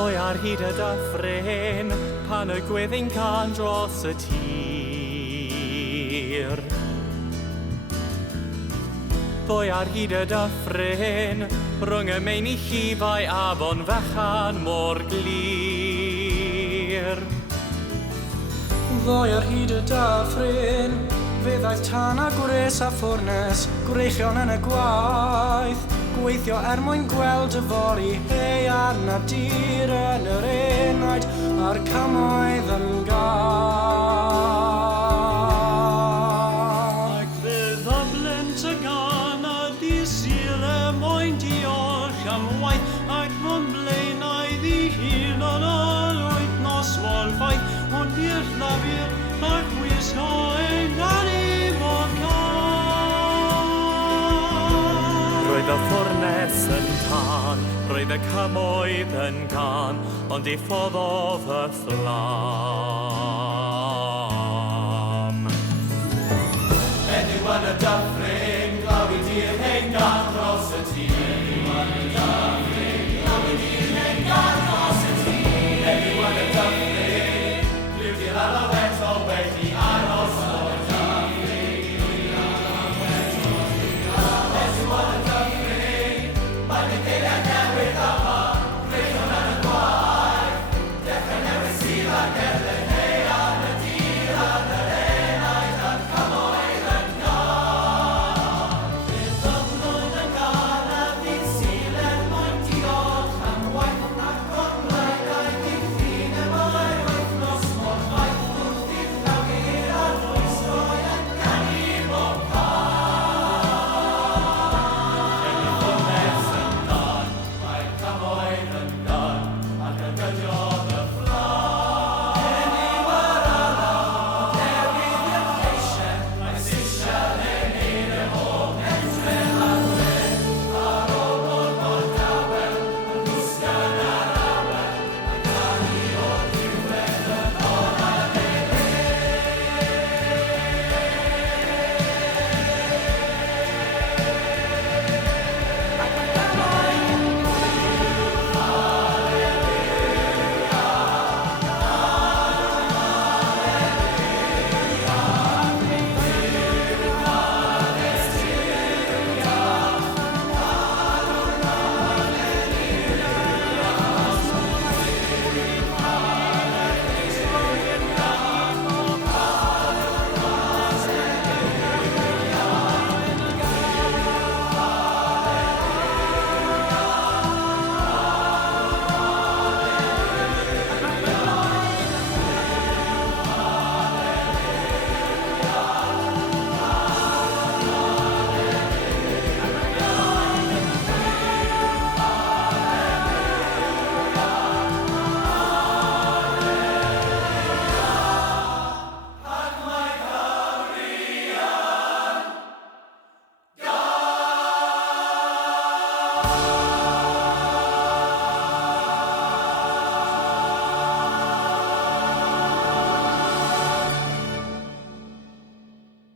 Ddoe ar hyd y dyffryn, pan y gweddi'n can dros y tir. Ddoe ar hyd y dyffryn, rhwng y meini llifau a bon fechan mor glir. Ddoe ar hyd y dyffryn, fe ddaeth tan a gwres a ffwrnes, gwreichion yn y gwaith. Gweithio mwyn gweld y fori, hei arna dir yn yr enaid, a'r Cymoedd yn gael. Ac fydd y blent y gan a di syl mwyn diolch am waith, ac fo'n blaenau ddihun yn yr wythnos wolffaith, ond i'r llafur ac wisgo ein gan i fod cael. Roedd y ffwrnes yn tan, roedd y Cymoedd yn gan, ond diffoddodd y fflan.